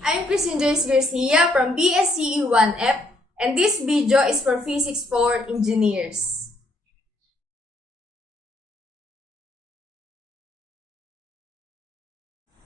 I'm Cristine Joyce Garcia from BSCE 1F, and this video is for Physics for Engineers.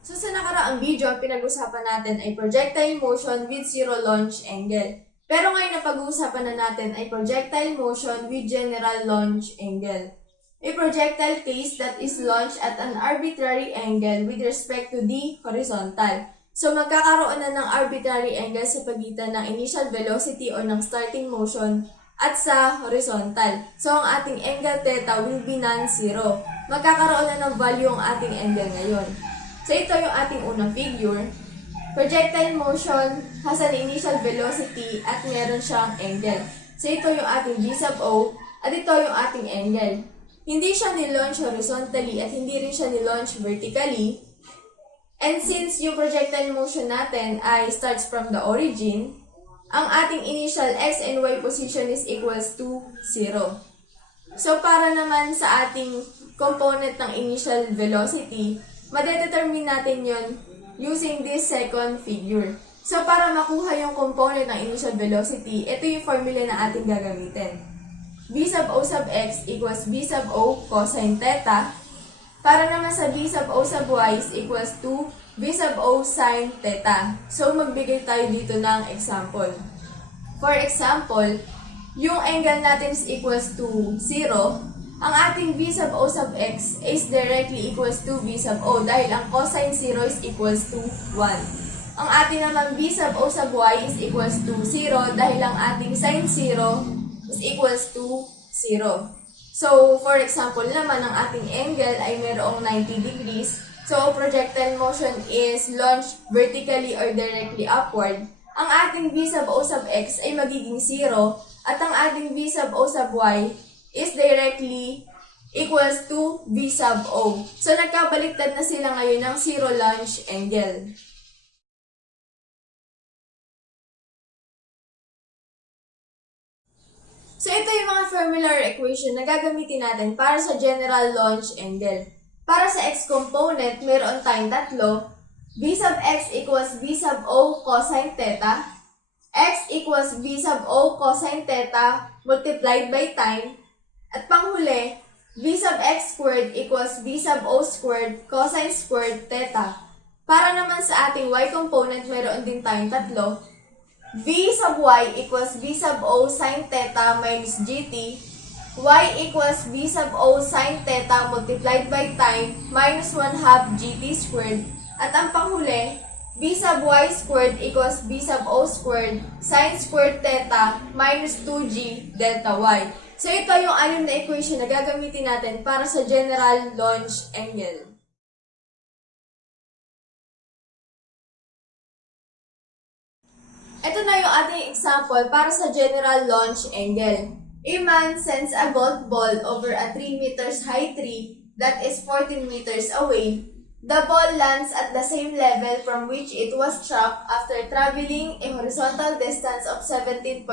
So sa nakaraang video, ang pinag-usapan natin ay projectile motion with zero launch angle. Pero ngayon na pag-uusapan na natin ay projectile motion with general launch angle. A projectile case that is launched at an arbitrary angle with respect to the horizontal. So magkakaroon na ng arbitrary angle sa pagitan ng initial velocity o ng starting motion at sa horizontal. So ang ating angle theta will be non-zero. Magkakaroon na ng value ang ating angle ngayon. So ito yung ating unang figure. Projectile motion has an initial velocity at meron siyang angle. So ito yung ating V sub O at ito yung ating angle. Hindi siya ni-launch horizontally at hindi rin siya ni-launch vertically. And since yung projectile motion natin ay starts from the origin, ang ating initial x and y position is equals to 0. So para naman sa ating component ng initial velocity, madedetermine natin yon using this second figure. So para makuha yung component ng initial velocity, ito yung formula na ating gagamitin. V sub O sub x equals V sub O cosine theta. Para naman sa V sub O sub y is equals to V sub O sin theta. So magbigay tayo dito ng example. For example, yung angle natin is equals to 0. Ang ating V sub O sub x is directly equals to V sub O dahil ang cosine 0 is equals to 1. Ang ating naman V sub O sub y is equals to 0 dahil ang ating sin 0 is equals to 0. So, for example naman, ang ating angle ay mayroong 90 degrees. So, projectile motion is launched vertically or directly upward. Ang ating V sub O sub x ay magiging 0 at ang ating V sub O sub y is directly equals to V sub O. So, nagkabaliktad na sila ngayon ng zero launch angle. So, ito yung mga formular equation na gagamitin natin para sa general launch angle. Para sa x component, meron tayong tatlo. V sub x equals V sub O cosine theta. X equals V sub O cosine theta multiplied by time. At panghuli, V sub x squared equals V sub O squared cosine squared theta. Para naman sa ating y component, meron din tayong tatlo. V sub y equals V sub O sin theta minus gt. Y equals V sub O sin theta multiplied by time minus 1/2 gt squared. At ang panghuli, V sub y squared equals V sub O squared sin squared theta minus 2g delta y. So ito yung anim na equation na gagamitin natin para sa general launch angle. Ito na yung ating example para sa general launch angle. A man sends a golf ball over a 3 meters high tree that is 14 meters away. The ball lands at the same level from which it was struck after traveling a horizontal distance of 17.8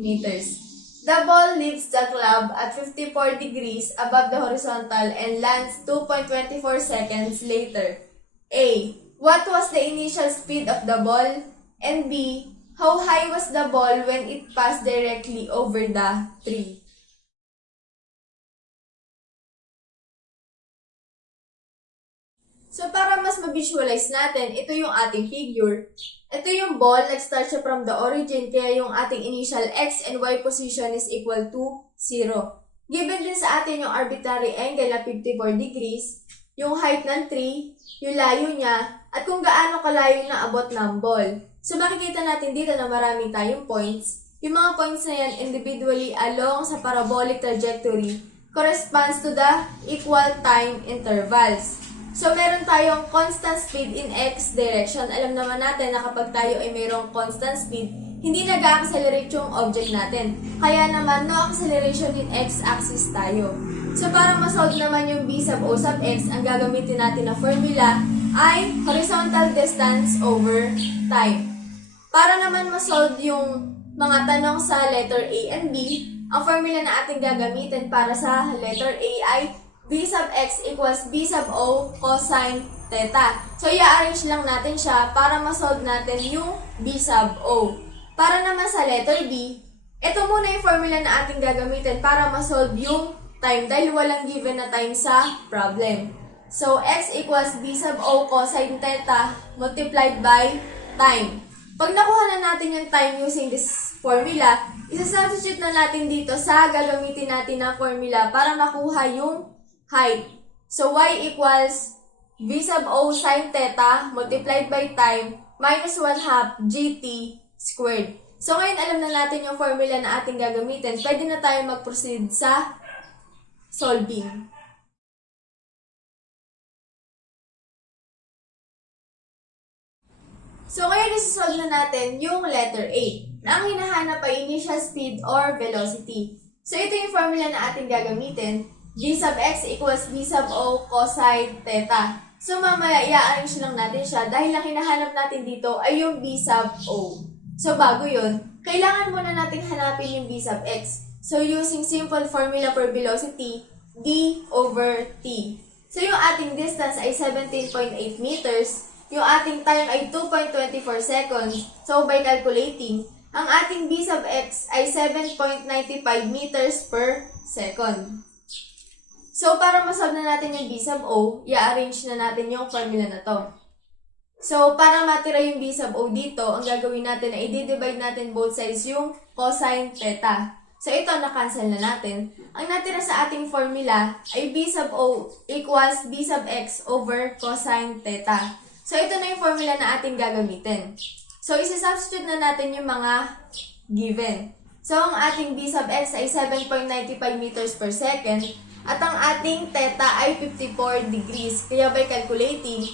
meters. The ball leaves the club at 54 degrees above the horizontal and lands 2.24 seconds later. A. What was the initial speed of the ball? And B. How high was the ball when it passed directly over the tree? So, para mas ma-visualize natin, ito yung ating figure. Ito yung ball, nag-start siya from the origin, kaya yung ating initial x and y position is equal to 0. Given din sa atin yung arbitrary angle na 54 degrees, yung height ng tree, yung layo niya, at kung gaano kalayo na abot ng ball. So, makikita natin dito na marami tayong points. Yung mga points na yan individually along sa parabolic trajectory corresponds to the equal time intervals. So, meron tayong constant speed in x direction. Alam naman natin na kapag tayo ay mayroong constant speed, hindi nag-accelerate yung object natin. Kaya naman, no acceleration in x-axis tayo. So, para masolve naman yung V sub O sub x, ang gagamitin natin na formula ay horizontal distance over time. Para naman masolve yung mga tanong sa letter A and B, ang formula na ating gagamitin para sa letter A ay V B sub x equals B sub O cosine theta. So, i-arrange lang natin siya para ma-solve natin yung B sub O. Para naman sa letter B, ito muna yung formula na ating gagamitin para ma-solve yung time dahil walang given na time sa problem. So, x equals B sub O cosine theta multiplied by time. Pag nakuha na natin yung time using this formula, isa-substitute na natin dito sa gagamitin natin na formula para makuha yung height. So, y equals B sub O sin theta multiplied by time minus 1/2 gt squared. So, ngayon alam na natin yung formula na ating gagamitin. Pwede na tayo mag-proceed sa solving. So, ngayon isa-solve na natin yung letter A na ang hinahanap ay initial speed or velocity. So, ito yung formula na ating gagamitin. B sub x equals B sub O cosine theta. So, mamaya i-arrange lang natin siya dahil ang hinahanap natin dito ay yung B sub O. So, bago yun, kailangan muna natin hanapin yung B sub x. So, using simple formula for velocity, d over t. So, yung ating distance ay 17.8 meters. Yung ating time ay 2.24 seconds. So, by calculating, ang ating B sub x ay 7.95 meters per second. So, para masolve na natin yung B sub O, i-arrange na natin yung formula na to. So, para matira yung B sub O dito, ang gagawin natin ay i-divide natin both sides yung cosine theta. So, ito na-cancel na natin. Ang natira sa ating formula ay B sub O equals B sub x over cosine theta. So, ito na yung formula na ating gagamitin. So, isa-substitute na natin yung mga given. So, ang ating B sub x ay 7.95 meters per second at ang ating theta ay 54 degrees. Kaya by calculating,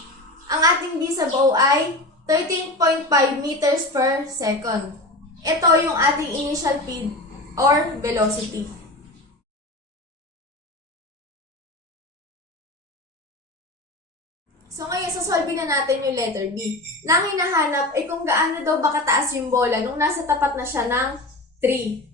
ang ating B sub O ay 13.5 meters per second. Ito yung ating initial speed or velocity. So, ngayon, sasolve na natin yung letter B. Na ang hinahanap ay kung gaano daw ba kataas yung bola nung nasa tapat na siya ng 3.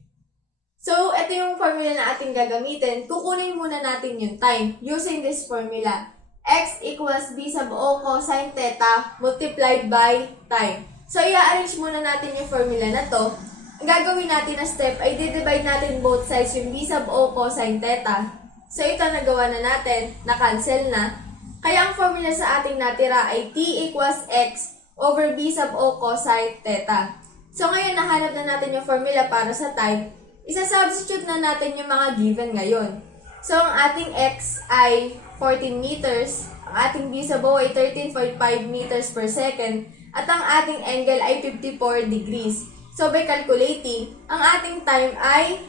So, ito yung formula na ating gagamitin. Kukunin muna natin yung time using this formula. X equals B sub O cosine theta multiplied by time. So, i-arrange muna natin yung formula na to. Ang gagawin natin na step ay di-divide natin both sides yung B sub O cosine theta. So, ito nagawa na natin, na-cancel na. Kaya ang formula sa ating natira ay T equals X over B sub O cosine theta. So, ngayon nahanap na natin yung formula para sa time. Isa-substitute na natin yung mga given ngayon. So, ang ating X ay 14 meters, ang ating B sub O ay 13.5 meters per second, at ang ating angle ay 54 degrees. So, by calculating, ang ating time ay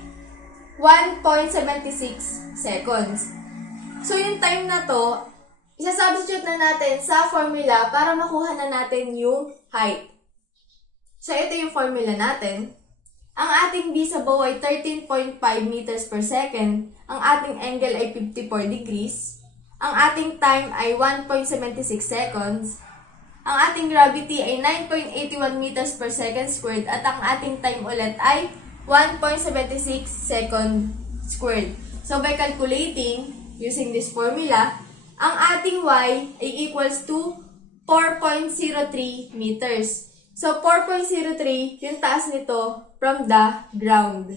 1.76 seconds. So, yung time na to, isa-substitute na natin sa formula para makuha na natin yung height. So, ito yung formula natin. Ang ating B sub O ay 13.5 meters per second. Ang ating angle ay 54 degrees. Ang ating time ay 1.76 seconds. Ang ating gravity ay 9.81 meters per second squared. At ang ating time ulit ay 1.76 second squared. So, by calculating, using this formula, ang ating y ay equals to 4.03 meters. So, 4.03 yung taas nito from the ground.